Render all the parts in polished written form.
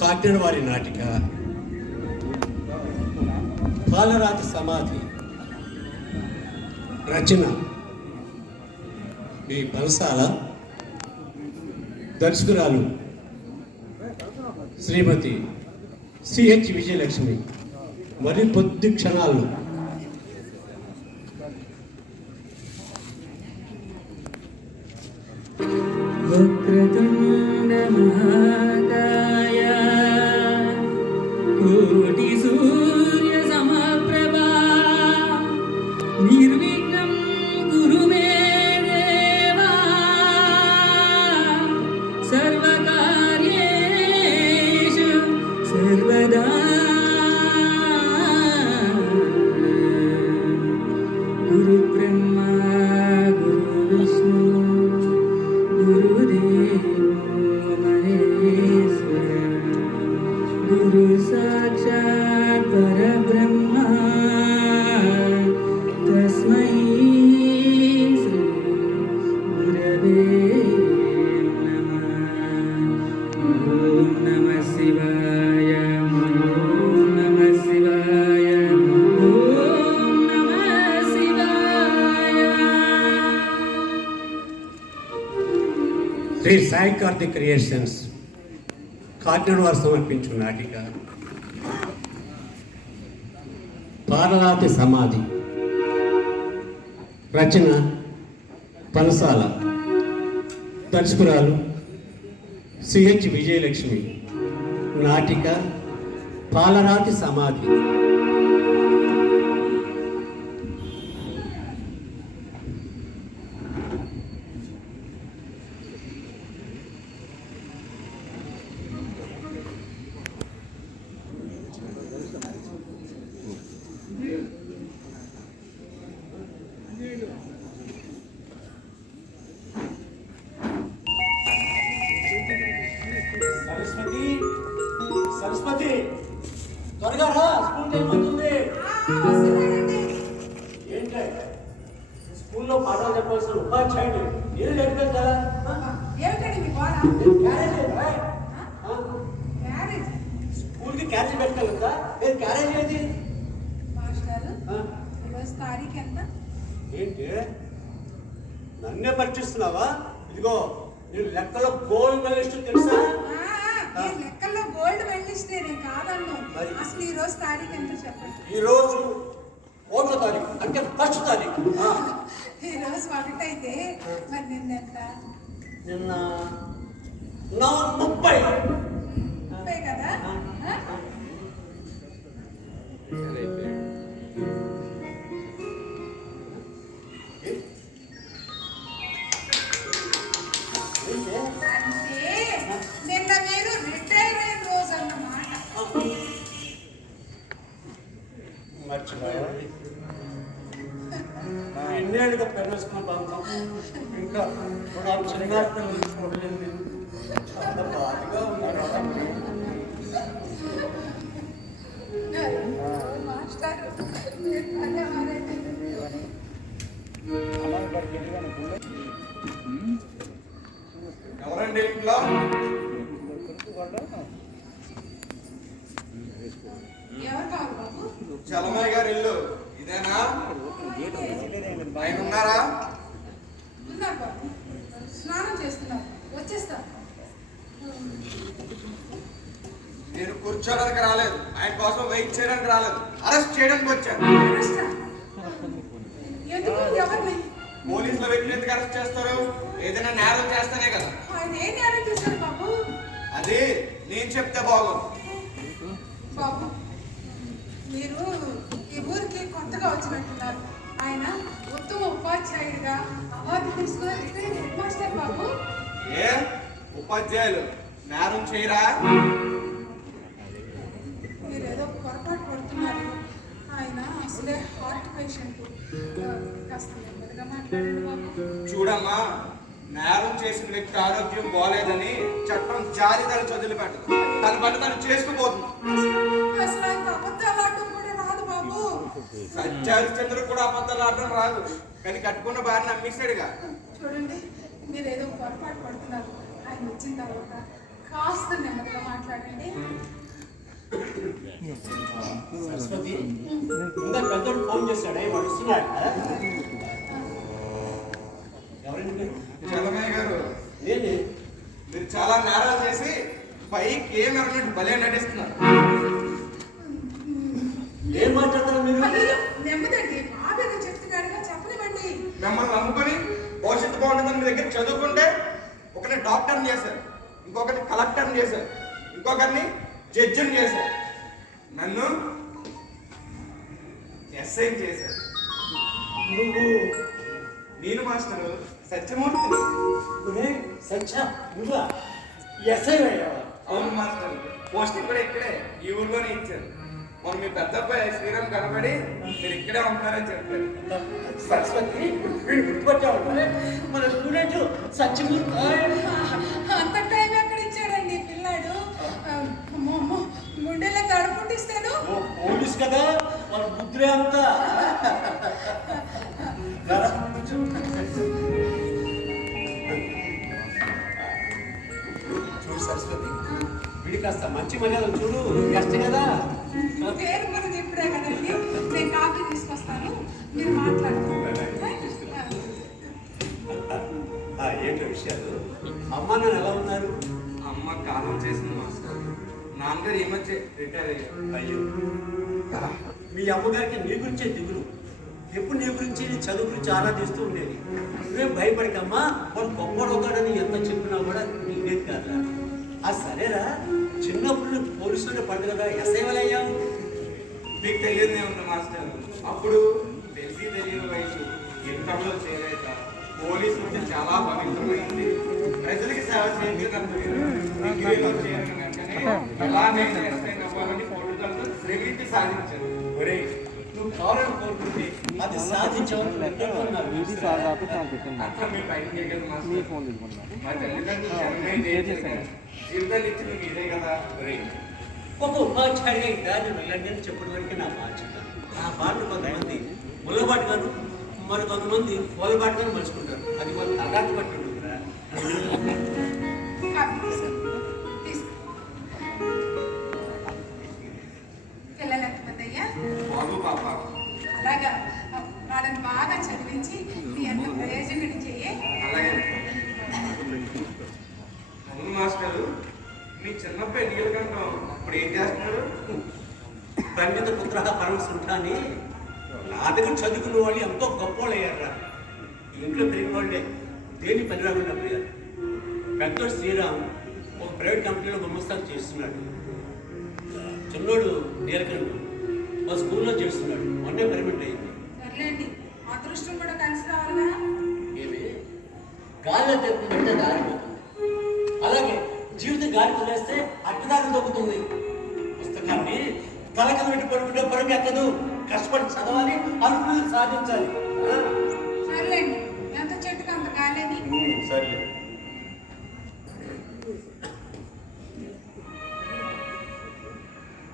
కాకినాడ వారి నాటిక పాలరాతి సమాధి. రచన ఈ బలసాల. దర్శకురాలు శ్రీమతి సిహెచ్ విజయలక్ష్మి. మరి కొద్ది క్షణాల్లో వక్రతుండ మహాకాయ కోటి సూర్య సమప్రభా నిర్విఘ్నం కురు మే దేవా సర్వకార్యేషు సర్వదా. గురు బ్రహ్మా గురు విష్ణు గురు సాక్షాత్ పరబ్రహ్మ తస్మై శ్రీ గురవే నమః. ఓం నమః శివాయ. ఓం నమః శివాయ. ఓం నమః శివాయ. శ్రీ సాయి కార్తిక్ క్రియేషన్స్ కాకినాడ వారు సమర్పించిన నాటిక పాలరాతి సమాధి. రచన పనసాల. దర్శకురాలు సిహెచ్ విజయలక్ష్మి. నాటిక పాలరాతి సమాధి. సరస్వతి, సరస్వతి త్వరగా రా, స్కూల్ టైం అవుతుంది. ఏంటంటే స్కూల్లో పాఠాలు చెప్పాల్సిన ఉపాధ్యాయుడు ఏది లేకపోతే కదా. స్కూల్కి క్యారేజ్ పెట్టాలి కదా. ఏది క్యారేజ్ ఏది? ఏంటి నన్నే పరీక్షిస్తున్నావా? ఇదిగో నేను లెక్కలో గోల్డ్ మెడలిస్ట్ తెలుసా? లెక్కల్లో గోల్డ్ మెడలిస్ట్ కాదన్ను. అసలు ఈ రోజు తారీఖు ఎంత చెప్పండి? ఈ రోజు 1వ తారీఖు, అంటే ఫస్ట్ తారీఖు. ఈ రోజు 1 అయితే మరి నిన్న ఎంత? నిన్న 30 కదా. అంటే నిన్న మీరు రిటైర్ అయిన రోజు అన్నమాట. మర్చిపోయా. ఎన్నేళ్ళుగా పెళ్ళేసుకున్న బంధం ఇంకా కూడా చిన్నపిల్లలు మొదలైంది. చాలా బాధగా ఉన్నారు. ఎవరండి ఇంట్లో? ఎవరు కావాలి బాబు? చలమయ్య గారి ఇల్లు ఇదేనా? ఆయన ఉన్నారా? ఉన్నారు బాబు, స్నానం చేస్తున్నారు, వచ్చేస్తారు. నేను కూర్చోడానికి రాలేదు, ఆయన కోసం వెయిట్ చేయడానికి రాలేదు, అరెస్ట్ చేయడానికి వచ్చాను. ఎందుకు? ఎవరిని? పోలీసులు వ్యక్తిని ఎందుకు అరెస్ట్ చేస్తారు? ఏదైనా నేరం చేస్తానే కదా. ఆయన ఏం నేరం చేశారు బాబు? అది నేను చెప్తే బాగుంది. బాబు మీరు ఈ ఊరికి కొత్తగా వచ్చినట్టున్నారు. ఆయన ఉత్తమ ఉపాధ్యాయుడిగా అవార్డు తీసుకున్న రిటైర్డ్ హెడ్ మాస్టర్ బాబు. ఏ ఉపాధ్యాయులు నేరం చేయరా? మీరు ఏదో పొరపాటు పడుతున్నారు. ఆయన అసలే హార్ట్ పేషెంట్. కాస్త నెమ్మదిగా మాట్లాడండి బాబు. చూడమ్మా, నేరం చేసిన వ్యక్తి ఆరోగ్యం బాగలేదని చట్టం జారీదారి చదువులు పెట్టదు. తన పని తను చేసుకుపోతుంది. అసలు ఆయనకు అబద్ధాలు ఆడటం కూడా రాదు బాబు. సత్యహరిశ్చంద్రుడు కూడా అబద్ధాలు ఆడడం రాదు, కానీ కట్టుకున్న భార్య నమ్మేశాడుగా. చూడండి, మీరు ఏదో పొరపాటు పడుతున్నారు. ఆయన వచ్చిన తర్వాత కాస్త నెమ్మదిగా మాట్లాడండి. సరస్వతి ఇంకా పెద్దోడు ఫోన్ చేశాడే వాడు వస్తున్నాడు. ఎవరండి మీరు? చలమయ్య గారు, నేనే. మీరు చాలా నేరాలు చేసి పైకి ఏం అన్నట్టు భలే నటిస్తున్నారు. ఏం మాట్లాడతారు మీరు? అయ్యో, నెమ్మదండి. బాబేదో చెప్తున్నాడుగా, చెప్పనివ్వండి. మిమ్మల్ని నమ్ముకొని భవిష్యత్తు బాగుంటుందని మీ దగ్గర చదువుకుంటే ఒకరిని డాక్టర్ని చేశారు, ఇంకొకరిని కలెక్టర్ని చేశారు, ఇంకొకరిని జడ్జిని చేశారు, నన్ను ఎస్ఐని చేశారు. నువ్వు నేను మాస్టరు సత్యమూర్తిని. సత్య నువ్వా? ఎస్ఐ అయ్యావా? అవును మాస్టర్, పోస్టింగ్ కూడా ఇక్కడే ఈ ఊర్లోనే ఇచ్చారు. మొన్న మీ పెద్ద అబ్బాయి శ్రీరామ్ కనబడి మీరు ఇక్కడే ఉంటారని చెప్పారు. సరస్వతి వీడు గుర్తుపట్టావు? మన స్టూడెంట్ సత్యమూర్తి. అంత టైం ఎక్కడ ఇచ్చాడండి పిల్లాడు? గుండెలో తడుపుంటిస్తాను. ఓ పోలీస్ కదా, వాళ్ళ బుద్ధులే అంతా. చూడు సరస్వతి, వీడి కాస్త మంచి మర్యాదలు చూడు, కష్టం కదా. పేరు గురించి ఇప్పుడే కదండి. నేను కాఫీ తీసుకొస్తాను, మీరు మాట్లాడుతున్నారు. ఏంటో విషయాలు? అమ్మ నాన్న ఎలా ఉన్నారు? అమ్మ కాలం చేసింది మాస్టర్, నాన్నగారు ఈ మధ్య రిటైర్ అయ్యారు. అయ్యో, మీ అమ్మగారికి నీ గురించే దిగులు. ఎప్పుడు నీ గురించి నీ చదువు గురించి ఆరాధిస్తూ ఉండేది. నువ్వేం భయపడకమ్మా, వాడు గొప్పవాడు అవుతాడని ఎంత చెప్పినా కూడా నీకేది కాదా? ఆ సరేరా, చిన్నప్పుడు నువ్వు పోలీసులు పడదు కదా, ఎస్ఐ వల్ల అయ్యావు. మీకు తెలియదే ఉంది మాస్టర్, అప్పుడు తెలిసి తెలియని వయసు, ఇన్కంలో చేరేట పోలీసు అంటే చాలా పవిత్రమైంది. ప్రజలకి సేవ చేయించినందుకు డిగ్రీలో చేరిన వెంటనే ఎలా నేను ఎస్ఐ అవ్వాలని పట్టుదలతో శ్రమించి సాధించాను. ఒరేయ్, నువ్వు కావాలని కోరుకుంటే అది సాధించవని అక్కడ మీ పైన చేయగలరు మాస్టర్. మా తల్లిదండ్రులు జీవితాన్ని ఇచ్చింది మీరే కదా. ఒక ఉపాధ్యాయుడిగా ఈ దారిని వెళ్ళండి అని చెప్పడం వరకు నా బాధ్యత. ఆ బాటను కొంతమంది ముళ్ళబాటుగాను, మరి కొంతమంది పూలబాటుగాను మలుచుకుంటారు. అది వాళ్ళ తగాటు పట్టి ఉంటుందిరా. కాఫీ తీసుకో. పిల్లలు ఎంతమందయ్యా? బాబు పాప. అలాగా, వాళ్ళని బాగా చదివించి నీ అంత ప్రయోజనం చెయ్యి. అలాగే. అవును మాస్టరు, మీ చిన్నప్పటి నీళ్ళకంటాం అప్పుడు ఏం చేస్తున్నారు? పండిత పుత్ర పరమసుంఠాన్ని నా దగ్గర చదువుకున్న వాళ్ళు ఎంతో గొప్ప వాళ్ళు అయ్యారా. ఇంట్లో పెరిగిన వాళ్ళే దేని పని రాకుండా పోయారు. పెద్దోడు శ్రీరామ్ ఒక ప్రైవేట్ కంపెనీలో గుమస్తాలు చేస్తున్నాడు. చిన్నోడు నీలకంఠు మా స్కూల్లో చేస్తున్నాడు. మొన్నే పర్మిట్ అయింది. సర్లేండి, అదృష్టం కూడా కలిసి రావాలిగా. ఏమి గాలిలో తెప్పుకుంటే దారిపోతుంది, అలాగే జీవితం గాలి వదిలేస్తే అడ్డదారి దొక్కుతుంది. పుస్తకాన్ని తల కింద పెట్టి పడుకుంటే పరుగు ఎక్కదు. కష్టపడి చదవాలి, అనుకున్నది సాధించాలి. సర్లేండి, ఎంత చెట్టుకు అంత కాలేని. సరే,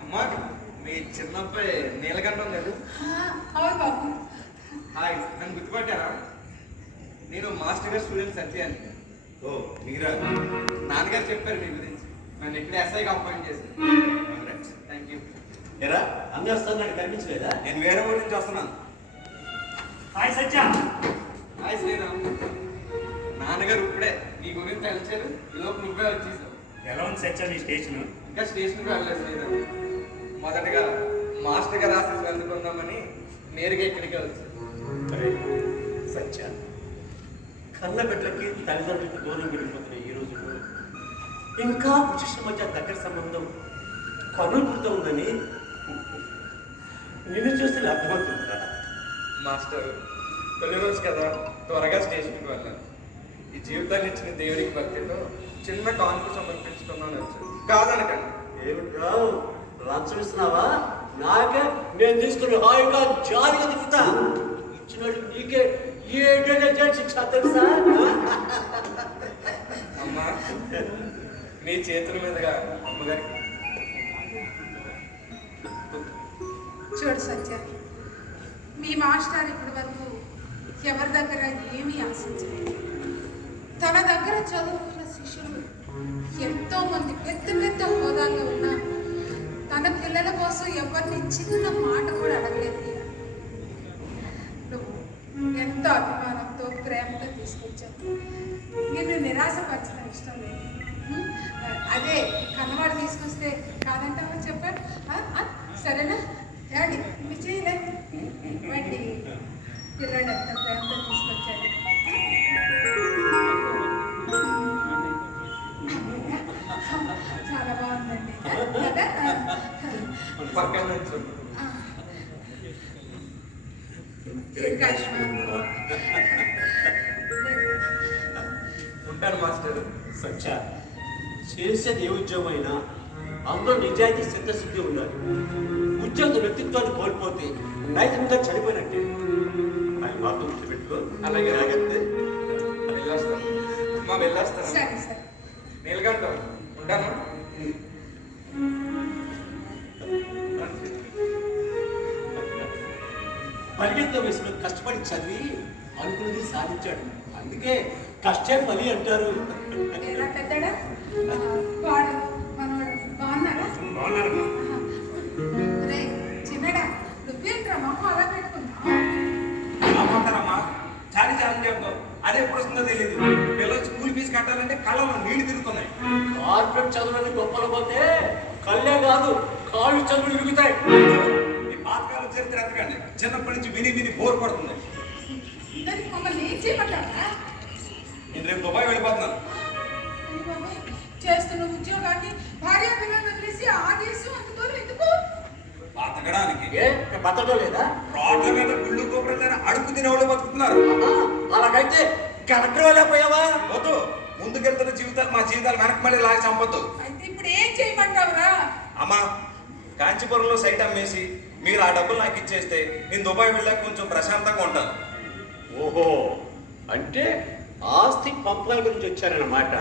అమ్మా, మీ చిన్నప్పటి నీలకంఠం కదా? అవును బాబు. హాయ్, నన్ను గుర్తుపట్టారా? నేను మాస్టర్ గారు స్టూడెంట్ సత్యాన్ని. ఓ మీరా? నాన్నగారు చెప్పారు మీ గురించి, నన్ను ఇక్కడ ఎస్ఐకి అపాయింట్ చేశారు. Thank you. ఎరా అందరూ వస్తున్నాడు, కనిపించలేదా? నేను వేరే ఊరి నుంచి వస్తున్నాను. హాయ్ సత్య. హాయ్ శ్రీరామ్. నాన్నగారు ఇప్పుడే నీ గురించి తెలిసారు, ఈలోపు నువ్వే వచ్చేసావు. ఎలా ఉంది సత్య నీ స్టేషన్? ఇంకా స్టేషన్కి వెళ్ళలేదు శ్రీరామ్. మొదటగా మాస్టర్ గారు ఆశీస్సులు అందుకుందామని నేరుగా ఇక్కడికే వచ్చాను. అరే సత్య, కన్న బిడ్డలకి తల్లిదండ్రులకి దూరం వెళ్ళిపోతున్నాయి ఈ రోజుల్లో. ఇంకా పురుషుల మధ్య దగ్గర సంబంధం కనులుపుతూ ఉందని నిన్ను చూస్తే అర్థమవుతుందా? మాస్టర్, తొలి రోజు కదా, త్వరగా స్టేషన్కి వెళ్ళాను. ఈ జీవితాన్ని ఇచ్చిన దేవుడికి భక్తితో చిన్న కానుక సమర్పించుకున్నాను వచ్చాను. కాదనకండి. ఏమిటా లంచం ఇస్తున్నావా? నాకే నేను తీసుకుని హాయిగా జాలిగా దిగుతా. ఇచ్చినట్టు నీకే 7 ఏళ్ళ శిక్ష తెలుసా? అమ్మా, మీ చేతుల మీదుగా అమ్మగారికి. చూడు సత్య, మీ మాస్టర్ ఇప్పటి వరకు ఎవరి దగ్గర ఏమీ ఆశించలేదు. తన దగ్గర చదువుకున్న శిష్యులు ఎంతో మంది పెద్ద పెద్ద హోదాల్లో ఉన్న తన పిల్లల కోసం ఎవరిని చిన్న మాట కూడా అడగలేదు ప్రియా. నువ్వు ఎంతో అభిమానంతో ప్రేమతో తీసుకొచ్చావు. నిన్ను నిరాశపరచడం ఇష్టం లేదు. అదే కన్నవాడు తీసుకొస్తే కాదంటావా చెప్పాడు. సరేనా ఏమండి మీ చేయలే వండి పిల్లడు ఎంత ప్రేమతో తీసుకొచ్చాడు. చాలా బాగుందండి కదా. ఉంటాను మాస్టర్. సత్య, చేసేది ఏ ఉద్యోగం అయినా అందులో నిజాయితీ సిద్ధశుద్ధి ఉండాలి. ఉద్యోగ వ్యక్తిత్వాన్ని కోల్పోతే నైతికంగా చనిపోయినట్టే. అది మాత్రం గుర్తుపెట్టుకో. అలాగే అలాగైతే వెళ్ళొస్తాను అమ్మా, వెళ్ళొస్తాను. సరే సరే నీలకంఠ ఉంటాను. పరిగెత్త వయసులో కష్టపడి చదివి అనుకున్నది సాధించాడు. అందుకే కష్టే ఫలి అంటారు. ఎలా పెద్దడా వాడు మనవాడు బాగున్నారా? రే చిన్నడా నువ్వేంట్రా మొహం అలా పెట్టుకున్నావు? అమ్మంటారమ్మా, చాలి చాలని చెప్తాం. అదే ఎప్పుడు వస్తుందో తెలియదు. పిల్లలు స్కూల్ ఫీజు కట్టాలంటే కళ్ళలో నీళ్లు తిరుగుతున్నాయి. కార్పొరేట్ చదువులని గొప్పలు పోతే కళ్ళే కాదు కాళ్ళు చదువులు విరుగుతాయి. ఈ పాతకాల చరిత్ర ఎత్తకండి. చిన్నప్పటి నుంచి విని విని బోర్ పడుతుంది. దానికి మమ్మల్ని ఏం చేయమంటారా? నేను రేపు దుబాయ్ వెళ్ళిపోతున్నాను. చేస్తున్న ఉద్యోగాన్ని భార్య పిల్లలు వదిలేసి ఆ దేశం అంత దూరం ఎందుకు? బతకడానికి. ఏ బతకడం లేదా? రోడ్ల మీద గుళ్ళు గోపురాలు అడుగు తినేవాళ్ళు బతుకుతున్నారు. అలాగైతే కలెక్టర్ వెళ్ళకపోయావా? వద్దు, ముందుకెళ్తున్న జీవితాలు మా జీవితాలు వెనక్కి మళ్ళీ లాగి చంపొద్దు. అయితే ఇప్పుడు ఏం చేయమంటావురా? అమ్మా, కాంచీపురంలో సైట్ అమ్మేసి మీరు ఆ డబ్బులు నాకు ఇచ్చేస్తే నేను దుబాయ్ వెళ్ళాక కొంచెం ప్రశాంతంగా ఉంటాను. ఓహో, అంటే ఆస్తి పంపకాల గురించి వచ్చారన్నమాట.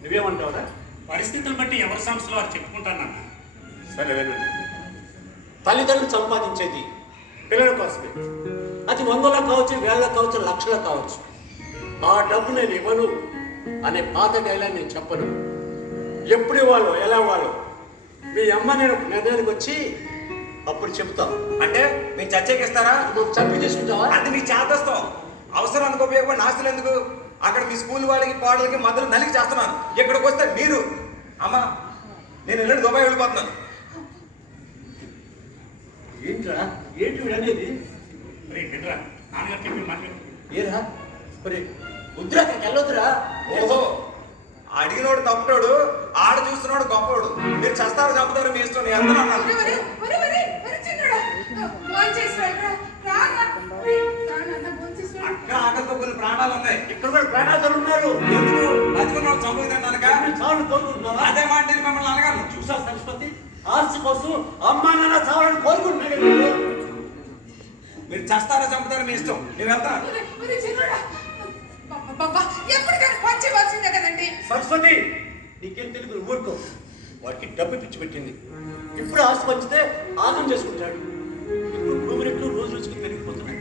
నువ్వేమంటావురా? పరిస్థితులను బట్టి ఎవరి సంస్థలో వారు చెప్పుకుంటాను. సరే వినండి. తల్లిదండ్రులు సంపాదించేది పిల్లల కోసమే. అది 100లు కావచ్చు, 1000 కావచ్చు, లక్షలు కావచ్చు. ఆ డబ్బు నేను ఇవ్వను అనే పాత డైలాగ్ నేను చెప్పను. ఎప్పుడు ఇవ్వాలో ఎలా ఇవ్వాలో మీ అమ్మ నేను నిర్ణయానికి వచ్చి అప్పుడు చెప్తాం. అంటే మీరు చచ్చేకిస్తారా? నువ్వు చంపి తీసుకుంటావా? అది మీకు చేతస్తాం. అవసరానికి ఉపయోగపడి నాస్తులు ఎందుకు? అక్కడ మీ స్కూల్ వాళ్ళకి పాటలకి మధ్యలో నలిగి చేస్తున్నాను. ఇక్కడికి వస్తే మీరు అమ్మా నేను వెళ్ళండి, దుబాయ్ వెళ్ళిపోతున్నాను. ఏంట్రా ఏంటి వీడనేది? రే బిడ్డరా, నాన్నగారు చెప్పి మాట్లాడు. ఏరా మరి వద్దురా, అక్కడికి వెళ్ళొద్దురా. ఓహో, అడిగినోడు తప్పుడోడు, ఆడ చూస్తున్నాడు గొప్పవాడు. మీరు చస్తారు చంపుతారు మీ ఇష్టం. నేను అందరూ అన్నాను. ఒరే, ఒరే, ఒరే, ఒరే చిన్నడా, భోంచేసి వెళ్ళరా. రారా. ఒరే, రా నాన్న, భోంచేసి వెళ్ళు. అక్కడ ఆకలితో కొన్ని ప్రాణాలు ఉన్నాయి. ఇక్కడ కూడా ప్రాణాలు ఉన్నారు. ఎందుకు బతుకున్నాడు చంపుకు తిన్నానుక? చావును కోరుకుంటున్నావా? అదే మాట నేను మిమ్మల్ని అనగాను. చూసా సరస్వతి, ఆస్తి కోసం అమ్మా నాన్న చావాలని కోరుకుంటున్నాడు. మీరు చస్తారా చంపుతారా మీ ఇష్టం. నేను వెళ్తాను. ఒరే, ఒరే చిన్నడా, బాబా ఎప్పటికైనా పంచేవాల్సిందే కదండి. సరస్వతి, నీకేం తెలియదు, ఊరుకో. వాడికి డబ్బు పిచ్చి పెట్టింది. ఇప్పుడు ఆస్తి పంచితే ఆగం చేసుకుంటాడు. ఇప్పుడు భూమి రేట్లు రోజు రోజుకి పెరిగిపోతున్నాయి.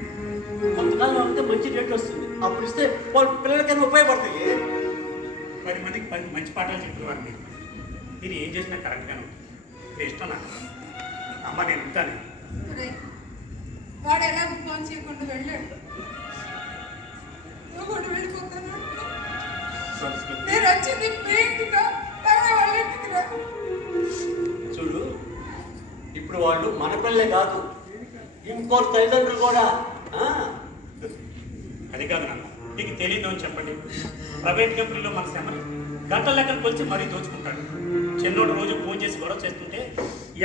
కొంతకాలం అయితే మంచి రేట్ వస్తుంది. అప్పుడు ఇస్తే వాళ్ళ పిల్లలకైనా ఉపయోగపడతాయి. 10 మందికి 10 మంచి పాఠాలు చెప్పేవారు మీరు. మీరు ఏం చేసినా కరెక్ట్గానే ఉంటుంది. మీ ఇష్టం నాకు. అమ్మ నేను ఉంటాను. ఒరే, వాడు ఎలా ఫోన్ చేయకుండా వెళ్ళాడు. నువ్వు కూడా వెళ్ళిపోతాను. నేను వచ్చింది మీ ఇంటికా, త్వరగా వాళ్ళ ఇంటికి రా. చూడు, ఇప్పుడు వాళ్ళు మన పిల్లలే కాదు, ఇంకోరు తల్లిదండ్రులు కూడా. అది కాదు నాన్న, నీకు తెలియదు అని చెప్పండి. ప్రైవేట్ కంపెనీలో మన శ్రమని గంటల లెక్కన కొలిచి మరీ దోచుకుంటాడు. చిన్నోడు రోజు ఫోన్ చేసి గొడవ చేస్తుంటే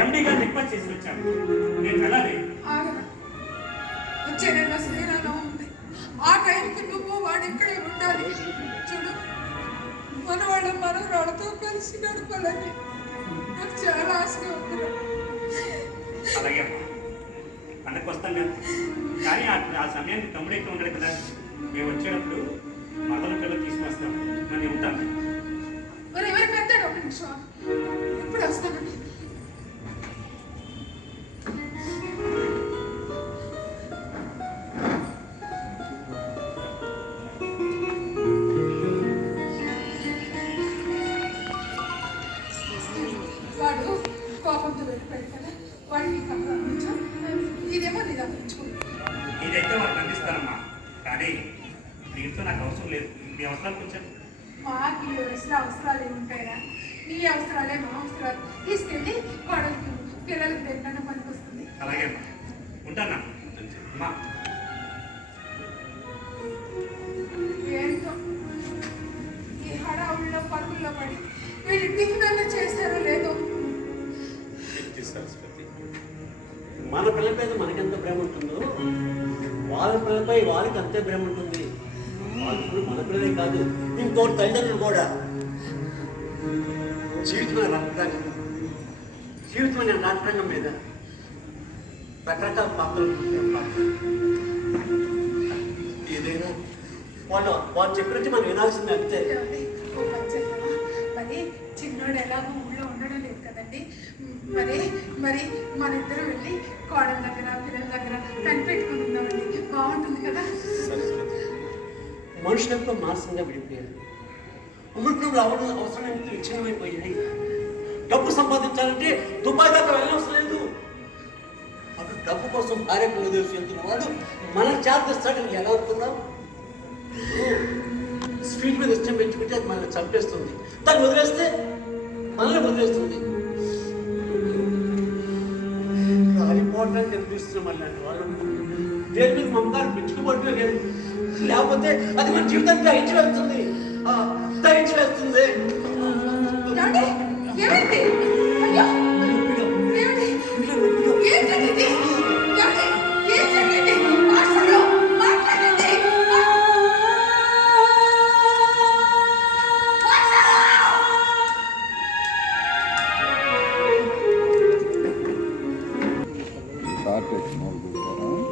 ఎండీ గారు రిక్వెస్ట్ చేసి వచ్చాను. నేను వెళ్ళాలి. ఆగరా. వచ్చే నెల శ్రీరామం ఉంది. ఆ టైంకి నువ్వు వాడు ఇక్కడే ఉండాలి. చూడు, మనవాళ్ళు మనవరాళ్ళతో కలిసి గడపాలని నాకు చాలా ఆశగా ఉంది. అలాగే అమ్మా, పండగకు వస్తాం కదా. కానీ ఆ సమయానికి తమ్ముడైతే ఉండడు కదా. మేము వచ్చేటప్పుడు మదన పిల్లలు తీసుకొస్తాం. నేను ఉంటాను. మరి ఎవరి పెద్దాడు ఒక నిమిషం ఇప్పుడు వస్తానండి. వాడు కోపంతో వెళ్ళిపోయాడు కదా, వాడికి కథ అందించు, ఇదేమో నీది అందించుకుంటాను. ఇదైతే వాళ్ళకి అందిస్తానమ్మా, కానీ దీంతో నాకు అవసరం లేదు. మీ అవసరాలు కొంచెం మాకు ఈ వయసులో అవసరాలు ఏముంటాయా? నీ అవసరాలే మా అవసరాలు. తీసుకెళ్ళి కోడలికి పిల్లలకి తింటానే పనికి వస్తుంది. అలాగే అమ్మా, ఉంటానా అమ్మా. ఏంటో ఈ హడావుల్లో పరుగుల్లో పడి వీళ్ళు టిఫిన్ అన్నా చేస్తారో లేదో. సరస్వతి, మన పిల్లల మీద మనకెంత ప్రేమ ఉంటుందో వాళ్ళ పిల్లలపై వాళ్ళకి అంతే ప్రేమ ఉంటుంది. వాళ్ళు ఇప్పుడు మన పిల్లలే కాదు, ఇంకోటి తల్లిదండ్రులు కూడా. జీవితమైన రంగం, జీవితమైన నాటరంగం మీద రకరకాల పాత్రలు ఏదైనా వాళ్ళు చెప్పినట్టు మనం వినాల్సింది అంతే. ఏమండి, ఓ పని చేద్దామా? మరి చిన్నోడు ఎలాగో ఊళ్ళో ఉండడం లేదు కదండి, మరి మన ఇద్దరు వెళ్ళి కోడల దగ్గర పిల్లల దగ్గర కనిపెట్టుకుని ఉందామండి. బాగుంటుంది కదా. మనుషులతో మానసికంగా విడిపోయారు. ఉమ్మడిలో రావడం అవసరం విచ్ఛిన్నమైపోయాయి. డబ్బు సంపాదించాలంటే దుబాయ్ దాకా వెళ్ళవలసిన లేదు. అటు డబ్బు కోసం భార్య పిల్లలు తెలుసుకుంటున్న వాడు మన చేస్తాడని ఎలా అనుకున్నాం? స్పీడ్ మీద ఇష్టం పెంచుకుంటే అది మనల్ని చంపేస్తుంది. దాన్ని వదిలేస్తే మనల్ని వదిలేస్తుంది. రాలిపోవడానికి అనిపిస్తుంది మళ్ళీ వాళ్ళు. దేని మీద మమకారం పెంచుకోబట్టే లేదు, లేకపోతే అది మన జీవితాన్ని దహించి వేస్తుంది. దహించి వేస్తుంది. ఏమండి? ఏమైంది? అయ్యో! ఏమండి? ఏంటండి ఇది? ఏమండి? ఏం జరిగింది? మాస్టారు, మాట్లాడండి. Start at small group around,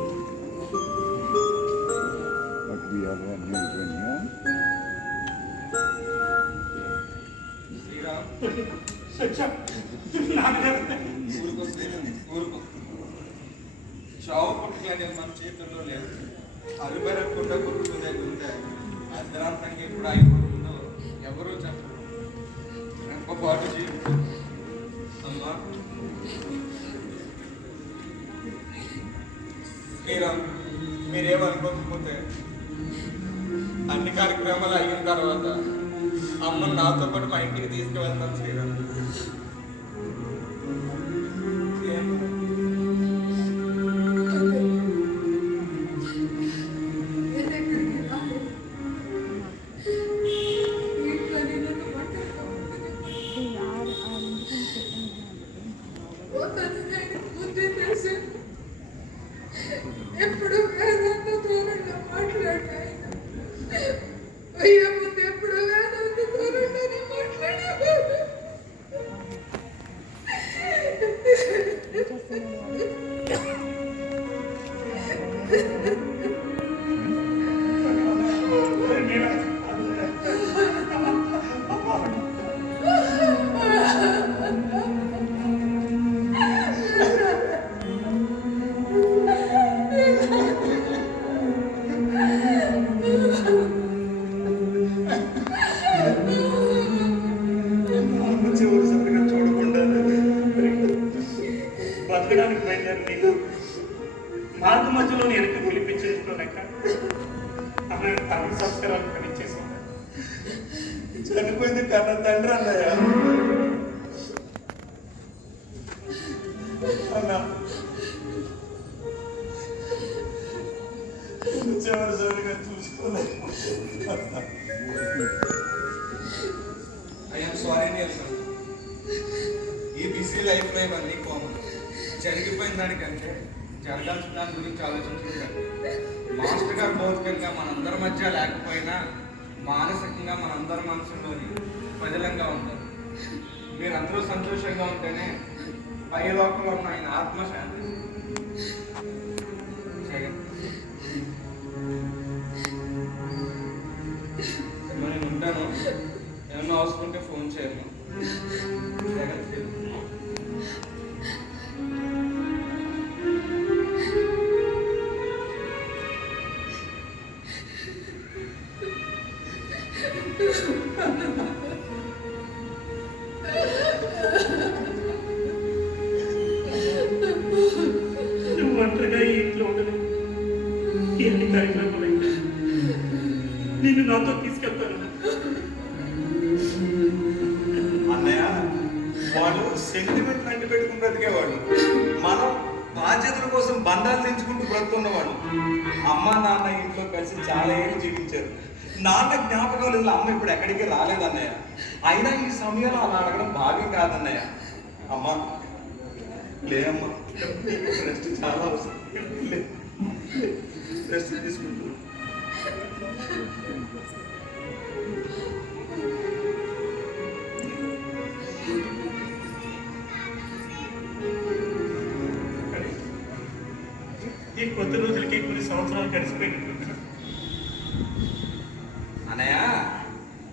but we are a new venue. Sriram, ఊరుకో. చావు పుట్టుకనేది మన చేతుల్లో లేదు. అలుబెరగకుండా కొట్టుకునే ఉంటే అర్ధరాంతంగా ఎప్పుడు అయిపోతుందో ఎవరూ చెప్పరు. పాటు జీవితం అమ్మా. శ్రీరామ్, మీరేమనుకోకపోతే అన్ని కార్యక్రమాలు అయిన తర్వాత అమ్మని నాతో పాటు మా ఇంటికి తీసుకువెళ్తాను శ్రీరామ్. ఎక్కడికి రాలేదు. ఇంట్లోనే నన్ను ఒంటరిగా పోతానని ఆయనకు ముందే తెలుసు. ఎప్పుడు వేదాంత ధోరణిలో మాట్లాడిన ఆయన అయ్యే ముందు ఎప్పుడు వేదాంత ధోరణిలోనే మాట్లాడేవాడు. బతకడానికి బయలుదేరి నీకు మార్గ మధ్యలో వెనక్కి పిలిపించడంతో లెక్క ఆమె తన సంస్కారాలు కనిచేసింది. చనిపోయింది కన్న తండ్రి అన్నయ్య. అన్నా, చివరిసారిగా చూసుకోలేదు. I'm sorry Nilsson. ఈ బిజీ లైఫ్లో ఇవన్నీ కామన్. జరిగిపోయిన దానికంటే జరగాల్సిన దాని గురించి ఆలోచించుకుంటాను. మాస్టర్ గారు భౌతికంగా మనందరి మధ్య లేకపోయినా మానసికంగా మనందరి మనసులోని ప్రజలంగా ఉంటారు. మీరందరూ సంతోషంగా ఉంటేనే పై లోకంలో ఉన్న ఆయన ఆత్మ శాంతి. జగన్, నేను ఉంటాను. ఏమన్నా అవసరం ఉంటే ఫోన్ చేయను. జగన్, వాళ్ళు సెంటిమెంట్ అంటి పెట్టుకుని బ్రతికేవాళ్ళు. మనం బాధ్యతల కోసం బంధాలు తెంచుకుంటూ బ్రతుకున్నవాళ్ళు. అమ్మ నాన్న ఇంట్లో కలిసి చాలా ఏళ్ళు జీవించారు. నాన్న జ్ఞాపకాలు అమ్మ ఇప్పుడు ఎక్కడికి రాలేదన్నయ్య. అయినా ఈ సమయంలో అలా అడగడం భాగ్యం కాదన్నయ్య. అమ్మ లే అమ్మ, రెస్ట్ చాలా అవసరం. రెస్ట్ తీసుకుంటూ ఈ కొద్ది రోజులకి కొన్ని సంవత్సరాలు గడిచిపోయింది. అన్నయ్య,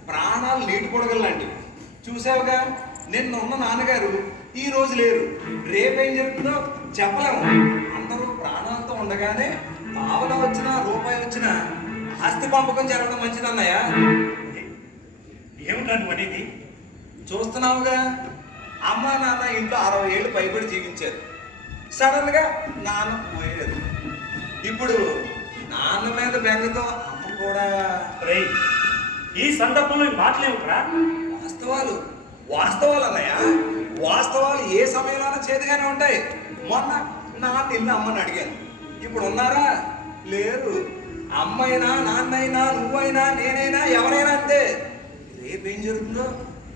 ప్రాణాలు నీటి పొడగలండి. చూసావుగా, నిన్న ఉన్న నాన్నగారు ఈ రోజు లేరు. రేపేం జరుగుతుందో చెప్పలేము. అందరూ ప్రాణాలతో ఉండగానే పావలా వచ్చినా రూపాయి వచ్చినా ఆస్తి పంపకం జరగడం మంచిదన్నయ్య. ఏమిటా నువ్వు అనేది? చూస్తున్నావుగా, అమ్మ నాన్న ఇంట్లో 60 ఏళ్ళు పైబడి జీవించారు. సడన్ గా నాన్న పోయారు. ఇప్పుడు నాన్న మీద బెంగతో అమ్మ కూడా. రేయ్, ఈ సందర్భంలో మాటలేవురా? వాస్తవాలు అన్నయ్య. వాస్తవాలు ఏ సమయంలోనూ చేతిగానే ఉంటాయి. మొన్న నాన్న ఇల్లు అమ్మని అడిగాను. ఇప్పుడు ఉన్నారా? లేరు. అమ్మైనా నాన్నైనా నువ్వైనా నేనైనా ఎవరైనా అంతే. రేపేం జరుగుతుందో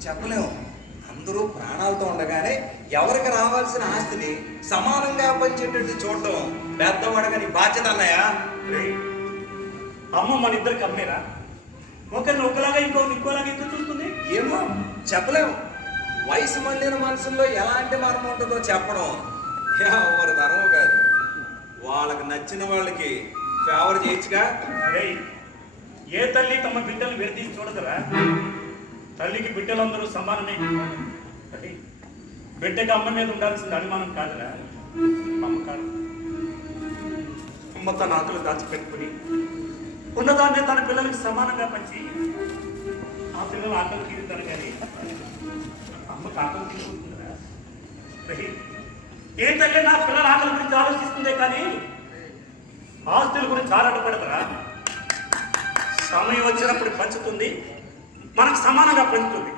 చెప్పలేము. అందరూ ప్రాణాలతో ఉండగానే ఎవరికి రావాల్సిన ఆస్తిని సమానంగా పంచేటట్టు చూడటం పెద్దవాడగా నీ బాధ్యత అన్నయ్య. రేయ్, అమ్మ మన ఇద్దరికి అమ్మేరా? ఒకరిని ఒకలాగా ఇంకోలాగా ఎందుకు చూస్తుంది? ఏమో చెప్పలేము. వయసు మళ్ళిన మనసుల్లో ఎలాంటి మర్మం ఉంటుందో చెప్పడం ఎవరి తరమో కాదు. వాళ్ళకి నచ్చిన వాళ్ళకి ఫేవర్ చేయొచ్చుగా. రేయ్, ఏ తల్లి తమ బిడ్డలు విడదీసి చూడదురా? తల్లికి బిడ్డలందరూ సమానమే. రేయ్, బిడ్డకి అమ్మ మీద ఉండాల్సింది అనుమానం కాదురా, అమ్మకారం. అమ్మ తన ఆకులు దాచిపెట్టుకుని ఉన్నదాన్ని తన పిల్లలకి సమానంగా పంచి ఆ పిల్లలు ఆకలి తీరుతారు కానీ అమ్మకు ఆకలి తీసుకుంటుందిరా. ఏ తల్లి నా పిల్లల ఆకలి గురించి ఆలోచిస్తుందే కానీ ఆస్తుల గురించి ఆరాటపడదురా. సమయం వచ్చినప్పుడు పంచుతుంది, మనకు సమానంగా పంచుతుంది.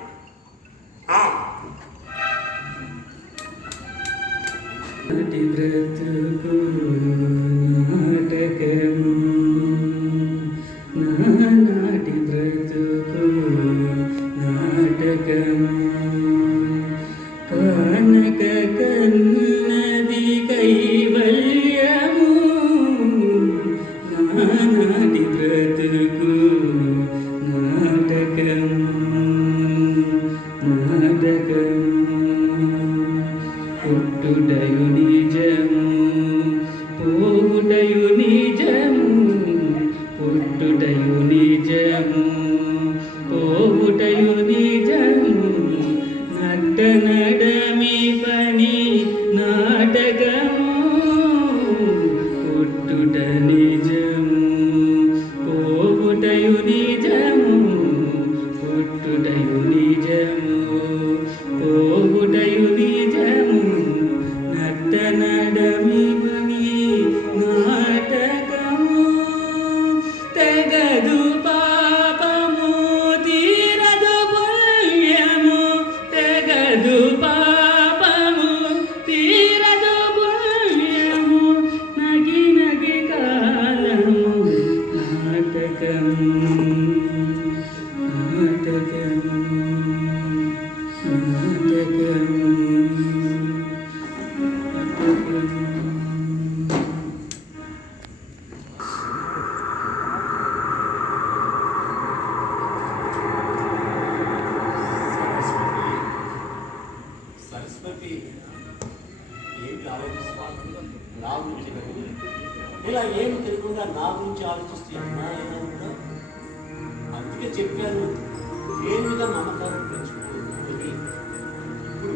నాటి బ్రతుకు నాటకము, నాటి బ్రతుకు నాటకము, కానక కన్నది కైవల్యము, నాటి బ్రతుకు నాటకము, నాటకము. పుట్టుటయు నిజము, పోవుటయు నిజము, పుట్టుటయు నిజము, పోవుటయు నిజము, నట్ట నడమి పని నాటకము, పుట్టుట నిజము, పోవుటయు నిజము, పుట్టుటయు నిజము, పోవుటయు నిజము, నట్ట నడమి పని నాటకము. తెగదు పాపము తీరదు పుణ్యము, తెగదు పాపము తీరదు పుణ్యము, నగి నగి కాలము నాటకము, నాటకము, నాటకము, నాటకము. సరస్వతి ఏమిటి ఆలోచిస్తున్నాను? నా గురించి కదా. ఇలా ఏమి తెలియకుండా నా గురించి ఆలోచిస్తూ ఎన్నాళ్ళైనా కూడా. అందుకే చెప్పాను, దేని మీద నమ్మకాలు పెంచుకోవాలి. ఇప్పుడు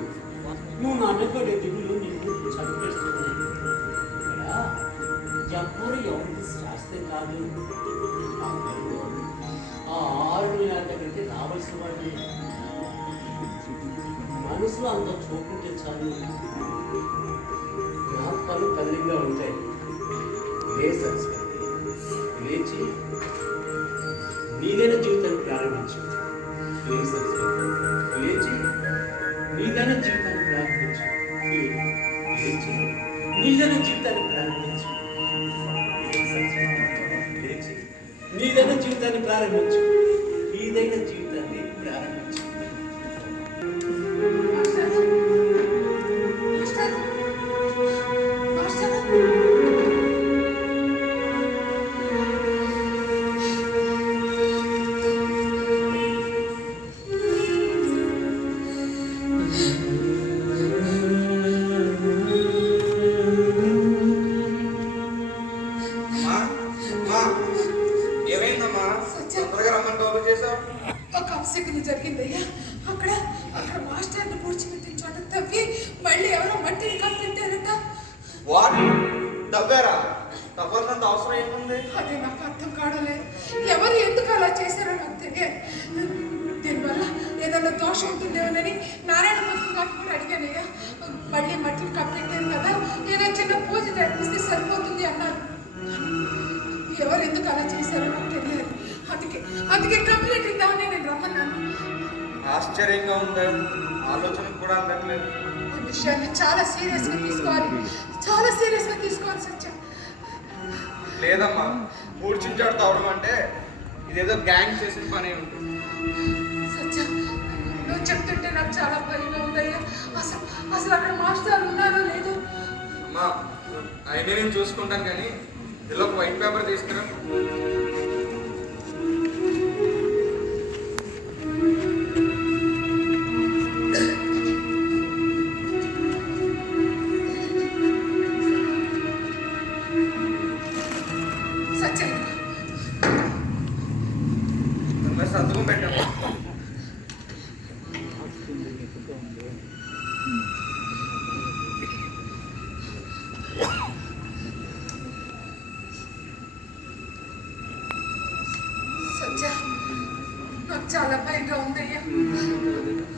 నువ్వు నా అన్నపడే దిగులు నిన్ను చదివేస్తున్నాయి. ఇక్కడ ఎవ్వరు ఎవరికి శాస్త్రం కాదు. ఆ 6 నెలల దగ్గరికి రావాల్సిన వాడిని మనసులో అంత చూపుంటే చాలు, జ్ఞాపకాలు కళ్ళంగా ఉంటాయి. లే సరస్వతి, లేచి నీదైన జీవితాన్ని ప్రారంభించు. లే సరస్వతి, లేచి నీదైన జీవితాన్ని ప్రారంభించు. లేచి నీదైన జీవితాన్ని ప్రారంభించు. లేచి నీదైన జీవితాన్ని ప్రారంభించు. నీదైన జీవితాన్ని ప్రారంభించు. మాస్టర్, మాస్టర్, అమ్మా, అమ్మా, ఏమైందమ్మా తొందరగా రమ్మని డోలు చేసావు? ఒక అప్సెక్ని జరిగిందయ్యా. అక్కడ అక్కడ మాస్టర్ని పూడ్చిపెట్టిన చోట తవ్వి మళ్ళీ ఎవరో మట్టిని కప్పెట్టారట. వాట్? తవ్వారా? తవ్వాల్సినంత అవసరం ఏముంది? అదే నాకు అర్థం కావడలేదు. ఎవరు ఎందుకు అలా చేశారో నాకు తెలియదు. దీనివల్ల ఏదైనా దోషం ఉంటుందేమోనని నారాయణ మూర్తి గారిని కూడా అడిగానయ్యా. మళ్ళీ మట్టిని కప్పెట్టారు కదా, ఏదో చిన్న పూజ జరిపిస్తే సరిపోతుంది అన్నారు. ఎవరు ఎందుకు అలా చేశారో నాకు తెలియదు. అందుకే కంప్లైంట్ ఇద్దామని నేను రమ్మన్నాను. ఆశ్చర్యంగా ఉంది, ఆలోచన కూడా అందట్లేదు. ఈ విషయాన్ని చాలా సీరియస్గా తీసుకోవాలి, చాలా సీరియస్గా తీసుకోవాలి సత్య. లేదమ్మా, పూడ్చించాడు తవ్వడం అంటే ఇదేదో గ్యాంగ్ చేసిన పని ఉంటుంది. సత్య, నువ్వు చెప్తుంటే నాకు చాలా భయంగా ఉందయ్యా. అసలు అక్కడ మాస్టర్ ఉన్నారో లేదో. అమ్మా, అయినా నేను చూసుకుంటాను కానీ ఇందులో ఒక వైట్ పేపర్ తీసుకురా. సత్య, సంతకం పెట్టాము. సత్య, నాకు చాలా భయంగా ఉందయ్యా.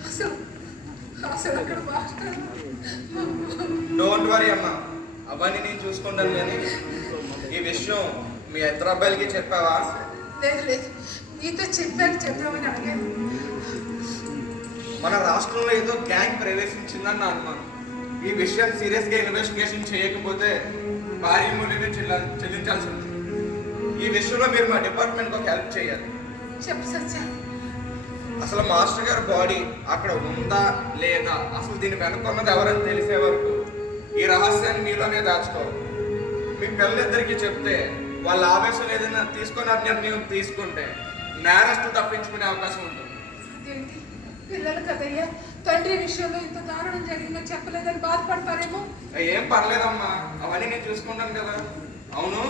అసలు అక్కడ మాస్టర్. డోంట్ వరీ అమ్మా, అవన్నీ నేను చూసుకుంటాను కానీ ఈ విషయం మీ ఇద్దరు అబ్బాయిలకి చెప్పావా? లేదు లేదు, నీతో చెప్పామని అడిగాను. మన రాష్ట్రంలో ఏదో గ్యాంగ్ ప్రవేశించిందని నా అనుమానం. ఈ విషయం సీరియస్గా ఇన్వెస్టిగేషన్ చేయకపోతే భారీ మూల్యం చెల్లించాల్సి ఉంటుంది. ఈ విషయంలో మీరు మా డిపార్ట్మెంట్కి ఒక హెల్ప్ చేయాలి. చెప్పు సత్య. అసలు మాస్టర్ గారి బాడీ అక్కడ ఉందా లేదా, అసలు దీని వెనుకున్నది ఎవరని తెలిసే వరకు ఈ రహస్యాన్ని మీలోనే దాచుకోవాలి. మీ పిల్లలిద్దరికీ చెప్తే వాళ్ళ ఆవేశం ఏదైనా తీసుకొని నిర్ణయం తీసుకుంటే నేరస్తు తప్పించుకునే అవకాశం ఉంటుంది. అదేంటి పిల్లలు కదయ్యా, తండ్రి విషయంలో ఇంత దారుణం జరిగిందని చెప్పలేదని బాధపడతారేమో. ఏం పర్లేదమ్మా, అవన్నీ నేను చూసుకుంటాను కదా. అవును,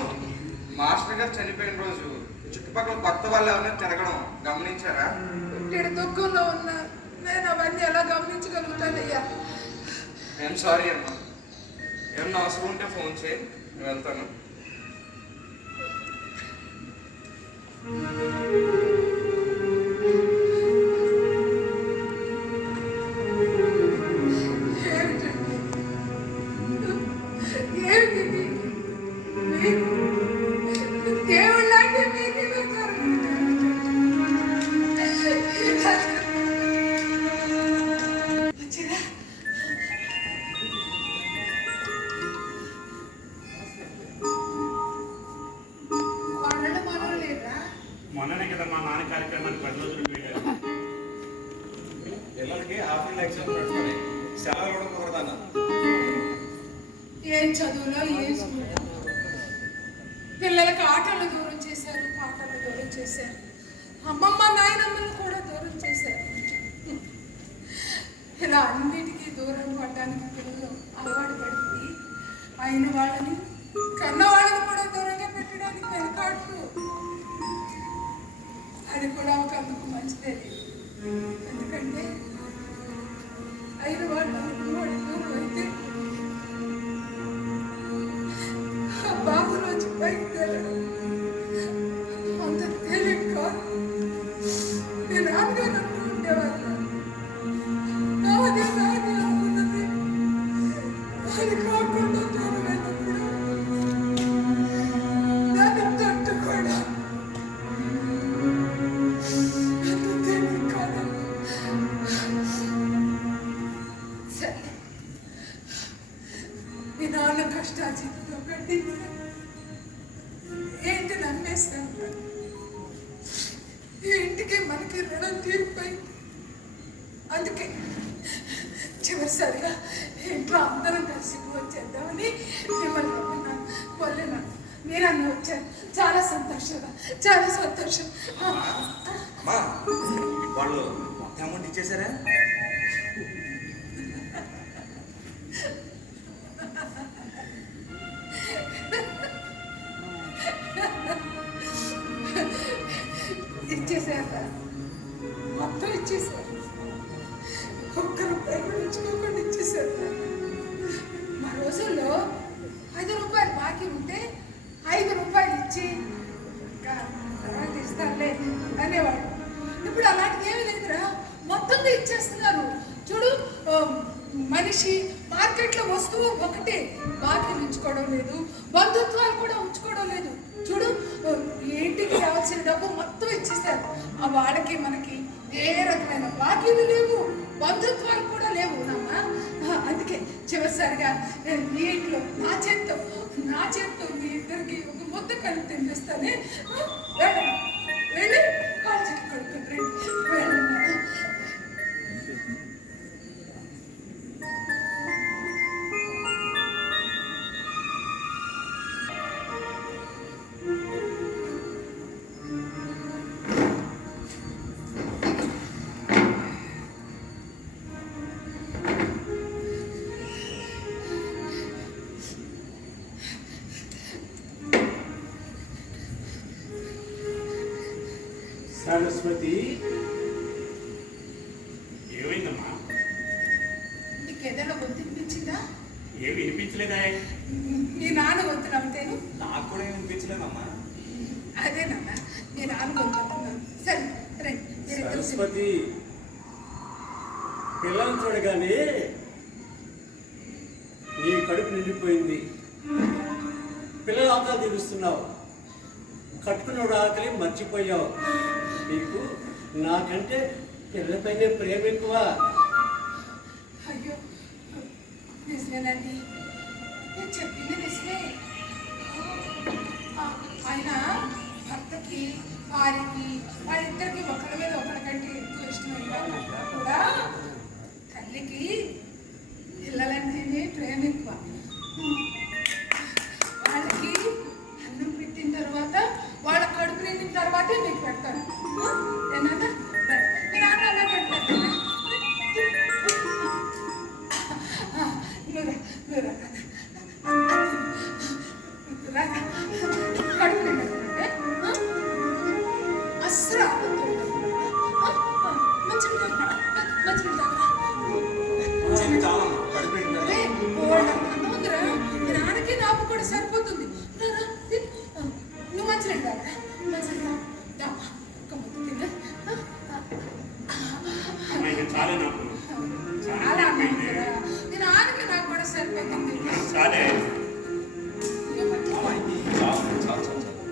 మాస్టర్ గారు చనిపోయిన రోజు చుట్టుపక్కల కొత్త వాళ్ళు ఎవరైనా తిరగడం గమనించారా? నేను దుఃఖంలో ఉన్నా, నేను అవన్నీ ఎలా గమనించగలుగుతానయ్యా. ఐఎమ్ సారీ అమ్మా, ఏమన్నా అవసరం ఉంటే ఫోన్ చేయి, నేను వెళ్తాను. మొన్ననే కదా మా నాన్న కార్యక్రమానికి 10 రోజులు వెళ్ళారు. పిల్లలకి హాఫ్ ఎగ్జామ్ పెట్టుకొని సెలవు కూడా కుదరదన్న. ఏం చదువులో ఏం స్కూల్లో పిల్లలకి ఆటలు దూరం చేశారు, పాటలు దూరం చేశారు, అమ్మమ్మ నాయనమ్మలు కూడా దూరం చేశారు. ఇలా అన్నిటికీ దూరం పడడానికి పిల్లలు అలవాటు పడింది. అయిన వాళ్ళని కన్న వాళ్ళని కూడా దూరంగా పెట్టడానికి వెనకాట్లు. అది కూడా ఒక అందుకు మంచిదే. ఎందుకంటే అయిన వాళ్ళు దూరం అయితే బాబు రోజు బయట అంత తేలిక కాదు. నేను నాన్నగారు అనుకుంటేవాళ్ళు నాదే అనుకున్నది. అది కాకుండా దూరమైనప్పుడు దాన్ని తట్టుకోవడం అంత తేలిక కాదు. నాన్న కష్టాజీవితం కట్టించాను. ఏంటి నమ్మేస్తా ఉంటాను. ఈ ఇంటికి మనకి రుణం తీరిపోయింది. అందుకే చివరిసారిగా ఇంట్లో అందరం కలిసి వచ్చేద్దామని మిమ్మల్ని నమ్మున్నాను. వల్లేనా మీరన్న వచ్చారు. చాలా సంతోషంగా, చాలా సంతోషం. అమ్మా వాళ్ళు మొత్తం అమౌంట్ ఇచ్చేసారా? ఇచ్చేసారా? మొత్తం ఇచ్చేసారు. ఒక్క రూపాయి కూడా ఉంచుకోకుండా ఇచ్చేసారు. మా రోజుల్లో 5 రూపాయలు బాకీ ఉంటే 5 రూపాయలు ఇచ్చి ఇంకా తర్వాత ఇస్తారులే అనేవాడు. ఇప్పుడు అలాంటిది ఏమీ లేదురా, మొత్తంగా ఇచ్చేస్తున్నారు. చూడు, మనిషి మార్కెట్లో వస్తువు ఒకటే, బాకీలు ఉంచుకోవడం లేదు, బంధుత్వాలు కూడా ఉంచుకోవడం లేదు. చూడు, ఇంటికి రావాల్సిన డబ్బు మొత్తం ఇచ్చేసారు. ఆ వాళ్ళకి మనకి ఏ రకమైన బాకీలు లేవు, బంధుత్వాలు కూడా లేవు నామ్మా. అందుకే చివరిసారిగా మీ ఇంట్లో నా చేత్తో మీ ఇద్దరికి ఒక ముద్ద కలిపి తినిపిస్తానే. వెళ్ళి కాలు చెట్టు కడుక్కుంటారు. వెళ్ళన్నా సరస్వతి, ఏమైందమ్మా? నీకేదైనా గొంతు వినిపించిందా? ఏమి వినిపించలేదా? మీ నాన్న గొంతు నమ్మితేను? నాకు కూడా ఏమి అనిపించలేదమ్మా. అదేనమ్మా, మీ నాన్న గొంతు నమ్ముతున్నాను. సరే రండి, మీరిద్దరు సరస్వతి, పిల్లలు చూడగానే నీ కడుపు నిండిపోయింది. పిల్లల ఆకలి తీరుస్తున్నావు, కట్టుకున్న ఆకలి మర్చిపోయావు. నీకు నాకంటే పిల్లలపైనే ప్రేమ ఎక్కువ. అయ్యో, నిజమేనండి, నేను చెప్పింది నిజమే. ఆయన భర్తకి, భార్యకి, వాళ్ళిద్దరికి ఒకరి మీద ఒకరికంటే ఎక్కువ ఇష్టమైన కూడా తల్లికి పిల్లలంటేనే ప్రేమ ఎక్కువ. వాళ్ళకి అన్నం పెట్టిన తర్వాత, వాళ్ళ కడుపు నిండిన తర్వాతే మీకు పెడతాను. ఏమన్నా మీ నాన్న అలాగే అంటారు కదా. కడుపు నిండే అస్సలు చాలమ్మా, కడుపు నిండా. ముందురా మీ నాన్నకి నాకు కూడా సరిపోతుంది. నువ్వు మంచిగా మంచిగా అమ్మా, ఇక చాలే నాకు. చాలా అమ్ముతురా, మీ నాన్నకి నాకు కూడా సరిపోతుంది. చాలే. అమ్మా, ఇది చాలు చాలు చాలు చాలు.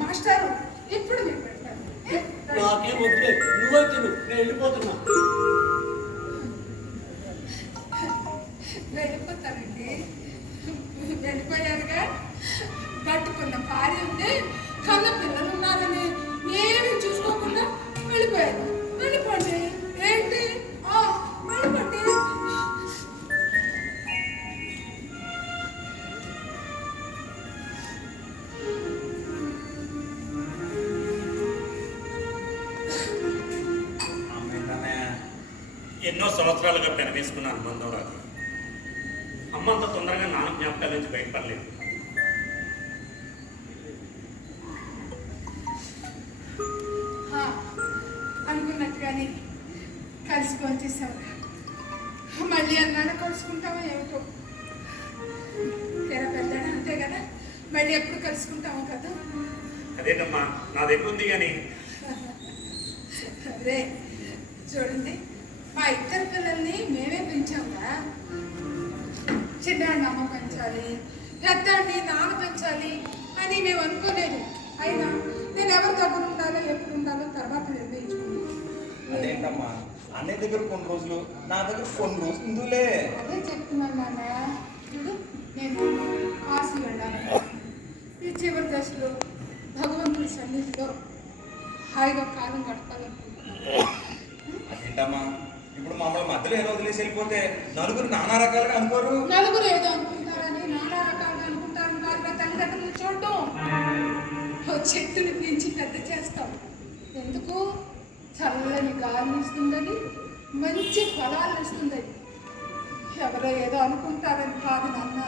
మాస్టారు, ఇప్పుడు మీరు పెడతారు. నాకేం వద్దులే, నువ్వే తిను, నేను వెళ్ళిపోతున్నా. వెళ్ళిపోతానండి, వెళ్ళిపోయారుగా. కట్టుకున్న భార్య ఉంటే, కన్న పిల్లలు ఉన్నారని ఏమి చూసుకోకుండా వెళ్ళిపోయారు. వెళ్ళిపోండి. ఏంటి వెళ్ళిపోండి. ఎన్నో సంవత్సరాలుగా పెనవేసుకున్న అనుబంధం రాదు. అమ్మ అంత తొందరగా నాన్న జ్ఞాపకాల నుంచి బయటపడలేదు. అనుకున్నట్టుగానే కలిసి పనిచేసావు. మళ్ళీ అన్నాడు కలుసుకుంటావా ఏమిటో. తెర పెద్దాడు అంతే కదా, మళ్ళీ ఎప్పుడు కలుసుకుంటామో కదా. అదేనమ్మా, నా దగ్గర ఉంది కానీ. అదే చూడండి, మా ఇద్దరు పిల్లల్ని మేమే పెంచాముగా. చిన్నాడిని అమ్మ పెంచాలి, పెద్దాడిని నాన్న పెంచాలి అని మేము అనుకోలేదు. నేను ఎవరి దగ్గర ఉండాలో ఎప్పుడు ఉండాలో తర్వాత నిర్ణయించుకున్నాను. అదేంటమ్మా, అన్నయ్య దగ్గర కొన్ని రోజులు నా దగ్గర కొన్ని రోజులు ఉందిలే. అదే చెప్తున్నాను నాన్న. చూడు, నేను కాశీ వెళ్ళాను. ఈ చివరి దశలో భగవంతుడి సన్నిధిలో హాయిగా కాలం గడపాలనుకుంటున్నాను. అదేంటమ్మా ఇప్పుడు మమ్మల్ని మధ్యలో ఏదో వదిలేసి వెళ్ళిపోతే నలుగురు నానా రకాలుగా అనుకోరు. నలుగురు ఏదో అనుకుంటారని, నానా రకాలుగా అనుకుంటారని కాదుగా తల్లిదండ్రులు చూడటం. ఓ చెట్టుని పెంచి పెద్ద చేస్తాం. ఎందుకు? చల్లని గాలిని ఇస్తుందని, మంచి ఫలాలను ఇస్తుందని. ఎవరో ఏదో అనుకుంటారని కాదు నాన్న.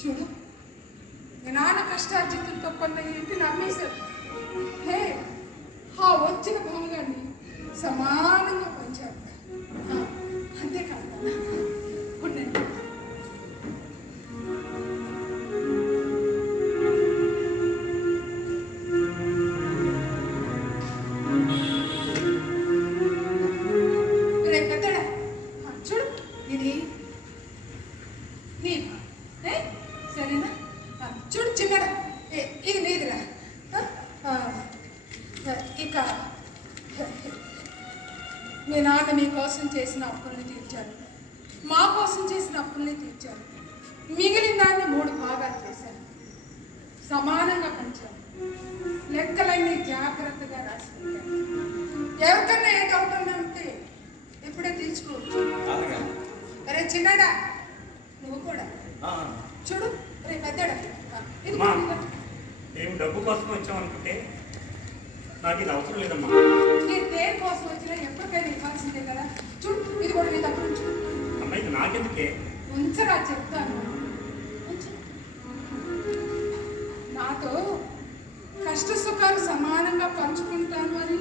చూడు, మీ నాన్న కష్టార్జితంతో కొన్న ఇంటిని అమ్మేశారు. హే, ఆ వచ్చిన భాగాన్ని సమానంగా పంచారు. అంతేకాదు నాన్న. ఉండండి. రేపు పెద్దడా చూడు, ఇది నీకు సరేనా? చూడు చిన్నడా, ఇది నీదిరా. ఇక మీ నాన్న మీ కోసం చేసిన అప్పుల్ని తీర్చారు, మా కోసం చేసిన అప్పుల్ని తీర్చారు. మిగిలిన దాన్ని 3 భాగాలు చేశారు, సమానంగా పంచారు. లెక్కలన్నీ జాగ్రత్తగా రాసుకుంటారు. ఎవరికన్నా ఏ డౌట్ ఉంటే ఇప్పుడే తీర్చుకోవచ్చు. అలాగా? అరే చిన్నడా, నువ్వు కూడా ఆ, చూడు. రే పెద్దడా, ఇది మా. కూడా మేము డబ్బు కోసం వచ్చామనుకుంటే నాకు ఇది అవసరం లేదమ్మా. నీ దేని కోసం వచ్చినా ఎప్పటికైనా ఇవ్వాల్సిందే కదా. చూడు, ఇది కూడా నీ దగ్గర ఉంచు. అమ్మ ఇది నాకెందుకే? ఉంచరా చెప్తాను. ఉంచు. నాతో కష్ట సుఖాలు సమానంగా పంచుకుంటాను అని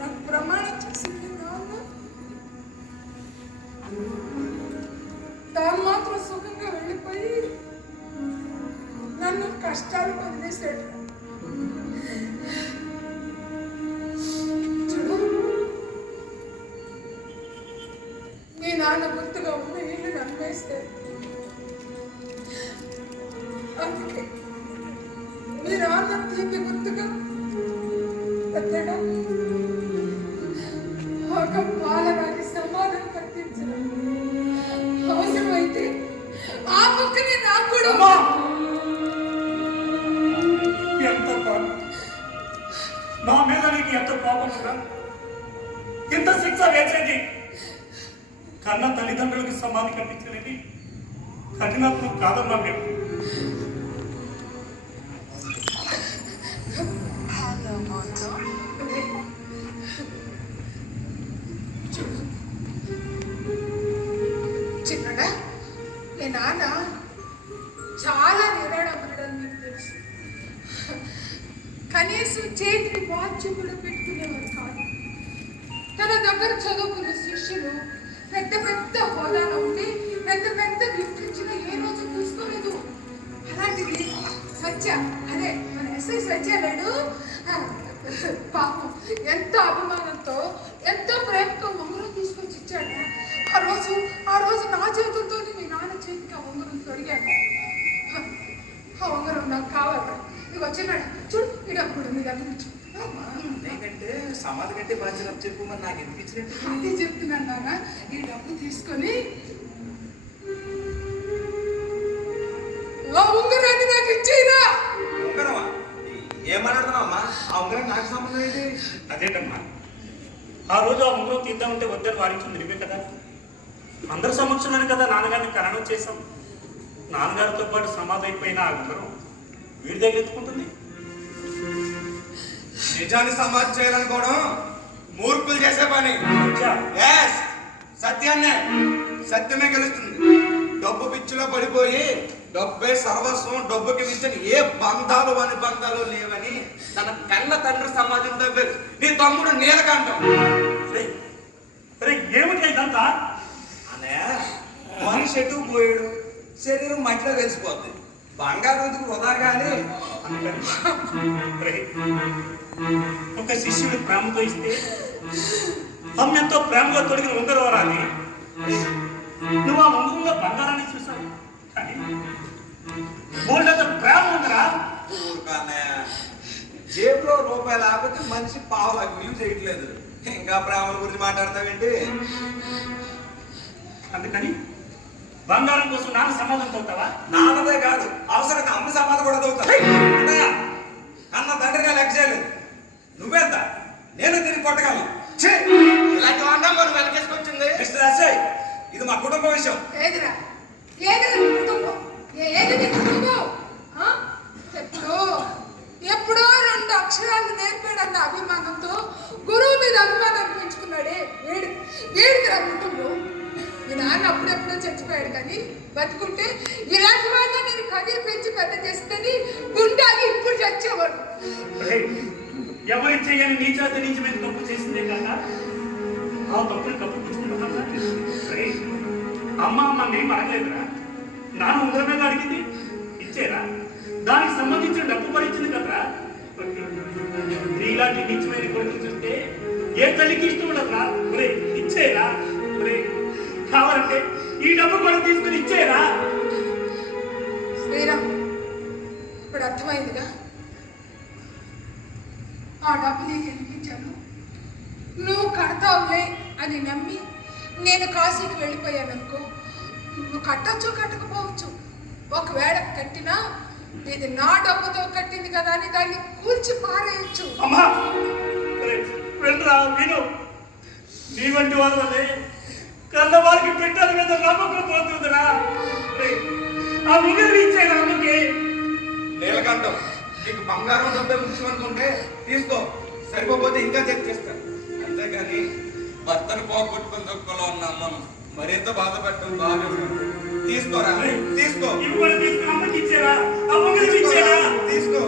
నాకు ప్రమాణం చేసింది నాన్న. తాను మాత్రం సుఖంగా వెళ్ళిపోయి నన్ను కష్టాలు వదిలేసాడు. చూడు, మీ నాన్న గుర్తుగా ఉన్న ఇల్లు నమ్మేశారు. అందుకే మీ నాన్న తీపి గుర్తుగా పెద్దడా ఒక పాలరాని సమాధం కట్టించడం. అవసరమైతే ఆ పక్కనే నాకు కూడా అమ్మా! ఎంత కోపం! నా మీద నీకు ఎంత కోపం కూడా, ఎంత శిక్ష వేసేది. కన్న తల్లిదండ్రులకు సమాధి కట్టించలేని కఠినత్వం కాదమ్మా మేము. చిన్నడా, మీ నాన్న చాలా నిరాడంబరుడని మీకు తెలుసు. కనీసం చేతికి వాచ్ కూడా పెట్టుకునేవారు కాదు. తన దగ్గర చదువుకున్న శిష్యులు పెద్ద పెద్ద హోదాలో ఉండి పెద్ద పెద్ద గిఫ్ట్ ఇచ్చిన ఏ రోజు చూసుకోలేదు. అలాంటిది సత్య, అదే మన ఎస్ఐ సత్య లేడు, పాపం ఎంత అభిమానంతో ఎంతో ప్రేమతో ఉంగరం తీసుకొచ్చి ఇచ్చాడు. ఆ రోజు నా చేతులతో మీ నాన్న చేతికి ఆ ఉంగరం తొడిగాడు. ఆ ఉంగరం నాకు కావాలి. ఇది వచ్చినాడు చూడు, ఇడప్పుడు మీ దగ్గర నుంచి. ఏంటంటే సమాధి కంటే బాధ్యత చెప్పు, మరి నాకు ఎందుకు ఇచ్చినట్టు? అదే చెప్తున్నాను నాన్న. ఈ డబ్బు తీసుకొని ఆ ఉంగరాన్ని నాకు ఇచ్చేయరా. ఉంగరమా? ఏం మాట్లాడుతున్నావమ్మా? ఆ ఉంగరం నాకు సంబంధం ఏంటి? అదేంటమ్మా, ఆ రోజు ఆ ఉంగరం తీద్దామంటే వద్దని వారించింది నిజమే కదా. అందరి సమక్షంలోనే కదా నాన్నగారిని ఖననం చేశాం. నాన్నగారితో పాటు సమాధి అయిపోయిన ఆ ఉంగరం వీడి దగ్గర ఎత్తుకుంటుంది. నిజాన్ని సమాధి చేయాలనుకోవడం మూర్ఖులు చేసే పని. సత్య, Yes, సత్యాన్నే, సత్యమే గెలుస్తుంది. డబ్బు పిచ్చిలో పడిపోయి డబ్బే సర్వస్వం, డబ్బుకి మించిన ఏ బంధాలు అనుబంధాలు లేవని తన కన్న తండ్రి సమాజం దగ్గర నీ తమ్ముడు నీలకంఠం. రేయ్, రేయ్, ఏమిటి ఇదంతా? అన్నయ్య, మనిషి ఎటు పోయాడు, శరీరం మట్టిలో కలిసిపోద్ది. బంగారు ఎందుకు వృధా కానీ రేయ్, ఒక శిష్యుడు ప్రేమతో ఇస్తే అమ్మ ఎంతో ప్రేమగా తొడిగిన ఉంగరం రాని నువ్వు ఆ ఉంగరంలో బంగారాన్ని చూసావు. కానీ బోల్డంత ప్రేమ ఉందరా? ఊరుకో అన్నయ్య. జేబులో రూపాయలు లేకపోతే మనిషి పావు విలువ చేయట్లేదు. ఇంకా ప్రేమల గురించి మాట్లాడతావేంటి? అందుకని బంగారం కోసం నాన్న సమాధానం అవుతావా? నాన్నదే కాదు, అవసరంగా అమ్మ సమాధి కూడా అవుతా. అన్న తండ్రిగా లెక్క చేయలేదు. నువ్వెంత? నేను తిరిగి కొట్టగలను. ఛీ! ఇలాంటి వాడినా మనం వెనకేసుకొచ్చింది. మిస్టర్ అజయ్, ఇది మా కుటుంబ విషయం. ఏదిరా ఏది నీ కుటుంబం? ఏది నీ కుటుంబం? ఆ? ఎప్పుడో 2 అక్షరాలు నేర్పాడన్న అభిమానంతో గురువు మీద అభిమానాన్ని పెంచుకున్నాడే వీడికిరా కుటుంబం. మీ నాన్న అప్పుడెప్పుడో చచ్చిపోయాడు, కానీ బతుకుంటే ఇలాంటి వాళ్ళ నేను కదిలి పెంచి పెద్ద చేస్తుందని గుండాగి ఇప్పుడు చచ్చేవాడు. ఎవరి చేయని నీచాత నీచమైన తప్పు చేసిందే కాక ఆ తప్పుని కప్పు పుచ్చుకుంటున్నా. అమ్మ ఏం అడగలేదురా. నాన్న ఉంగరమే అడిగింది, ఇచ్చేరా. దానికి సంబంధించిన డబ్బు భరించింది కదరా. నీలాంటి నీచమైన కొడుకుని చూస్తే ఏ తల్లికి ఇష్టం ఉండదురా. ఒరే ఇచ్చేరా. ఒరే కావాలంటే ఈ డబ్బు కూడా తీసుకుని ఇచ్చేరా. శ్రీరామ్, ఇప్పుడు అర్థమైందిగా. ఆ డబ్బు నీకు ఇప్పించాను, నువ్వు కడతావులే అని నమ్మి నేను కాశీకి వెళ్ళిపోయాను అనుకో. నువ్వు కట్టచ్చు కట్టకపోవచ్చు. ఒకవేళ కట్టినా ఇది నా డబ్బుతో కట్టింది కదా అని దాన్ని కూల్చి పారేయచ్చు. అమ్మా వెళ్ళరా విను. నీ వంటి వారి వల్లే కన్నవారికి పెట్టాలి మీద నమ్మకం పోతుందిరా. ఆ ముగిలి ఇచ్చేరా అమ్మకి. నీలకంఠం, నీకు బంగారం డబ్బే ముఖ్యం అనుకుంటే తీసుకో, సరిపోతే ఇంకా చెక్ చేస్తాను. అంతేగాని భర్తను పోగొట్టుకుని దొక్కలో ఉన్న అమ్మను మరింత బాధ పెట్టడం బాగా. తీసుకోరా, తీసుకో, తీసుకో.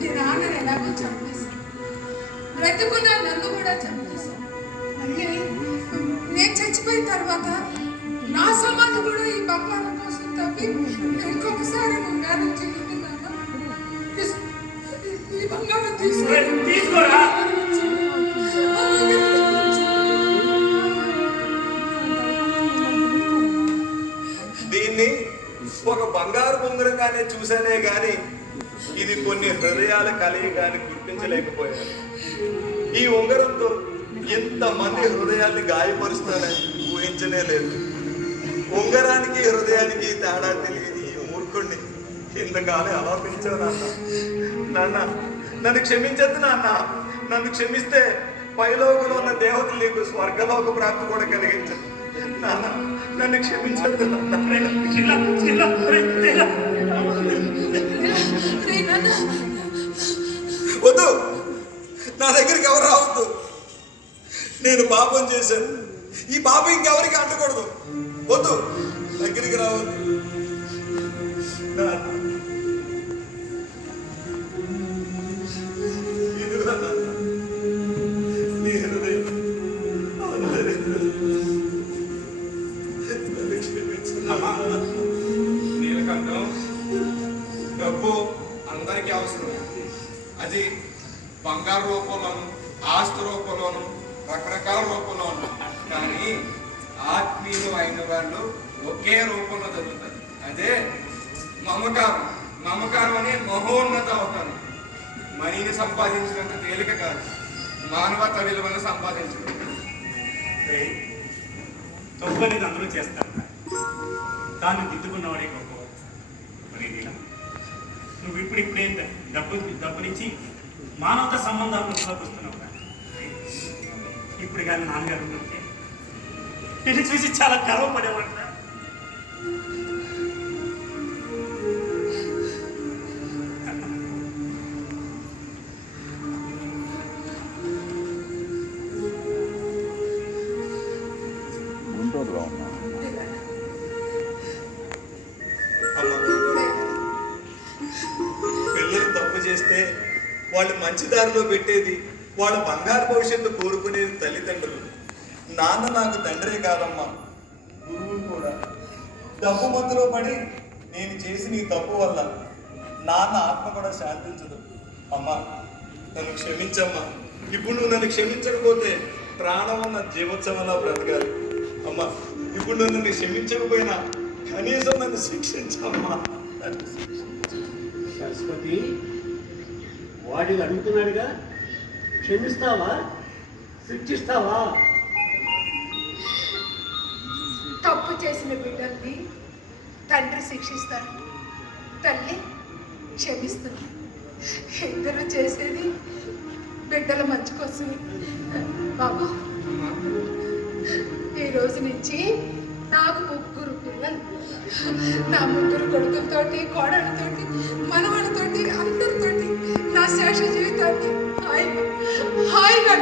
నీ నాన్నని ఎలాగో చంపేశాను, బ్రతుకున్న నన్ను కూడా చంపేశాను. మళ్ళీ నేను చచ్చిపోయిన తర్వాత నా సమాధి కూడా ఈ బంగారం కోసం తప్పి ఇంకొకసారి నువ్వు జ్ఞానం చెల్లుతున్నాను. ఈ బంగారం తీసుకోరా. దీన్ని ఒక బంగారు బొంగరంగానే చూసానే గాని ఇది కొన్ని హృదయాల కలయికని గుర్తించలేకపోయాను. ఈ ఉంగరంతో ఎంతమంది హృదయాల్ని గాయపరుస్తానని ఊహించనే లేదు. ఉంగరానికి హృదయానికి తేడా తెలియని ఈ మూర్ఖుణ్ణి ఇంతకాలం ఎలా పెంచావు నాన్న. నన్ను క్షమించద్దు నాన్న. నన్ను క్షమిస్తే పైలోకంలో ఉన్న దేవతలు నీకు స్వర్గలోక ప్రాప్తి కూడా కలిగించదు నాన్న. నన్ను క్షమించద్దు వద్దు, నా దగ్గరికి ఎవరు రావద్దు. నేను పాపం చేశాను. ఈ పాపం ఇంకెవరికి అంటకూడదు. వద్దు, దగ్గరికి రావద్దు. నీలకంఠం, డబ్బు అందరికీ అవసరం. అది బంగారు రూపంలోను, ఆస్తి రూపంలోను, రకరకాల రూపంలోను. కానీ ఆత్మీయులు అయిన వాళ్ళు ఒకే రూపంలో జరుగుతారు. అదే మమకారం. మమకారం అనే మహోన్నత అవుతాను. మనీని సంపాదించినంత తేలిక కాదు, మానవత విలువను సంపాదించడం. తప్పు అనేది అందరూ చేస్తారు, దాన్ని దిద్దుకున్నవాడే గొప్పవాడు. మరి నీలా నువ్వు ఇప్పుడిప్పుడే డబ్బునిచ్చి మానవత సంబంధాలను వస్తున్నావు. ఇప్పుడు కానీ నాన్నగారు ఉంటే నేను చూసి చాలా గర్వపడేవాడు. గుంటూరులో ఉన్నా. పిల్లలు తప్పు చేస్తే వాళ్ళు మంచి దారిలో పెట్టేది, వాళ్ళ బంగారు భవిష్యత్తు కోరుకునేది తల్లిదండ్రులు. నాన్న నాకు తండ్రే కాదమ్మా, గురువులు కూడా. డబ్బు మత్తులో పడి నేను చేసిన ఈ తప్పు వల్ల నాన్న ఆత్మ కూడా శాంతించదు. అమ్మా, నన్ను క్షమించమ్మా. ఇప్పుడు నువ్వు నన్ను క్షమించకపోతే ప్రాణం ఉన్న జీవోత్సవంలో బ్రతకాలి. అమ్మా, ఇప్పుడు నువ్వు నన్ను క్షమించకపోయినా కనీసం నన్ను శిక్షించమ్మా. సరస్వతి, వాడిని అడుగుతున్నాడుగా, క్షమిస్తావా, శిక్షిస్తావా? తప్పు చేసిన బిడ్డల్ని తండ్రి శిక్షిస్తారు, తల్లి క్షమిస్తుంది. ఇద్దరు చేసేది బిడ్డల మంచి కోసమే. బాబు, ఈ రోజు నుంచి నాకు 3 పిల్లలు. నా 3 కొడుకులతోటి, కోడళ్ళతోటి, మనవాళ్ళతోటి, అందరితోటి నా శేష జీవితాన్ని హాయిగా హాయిగా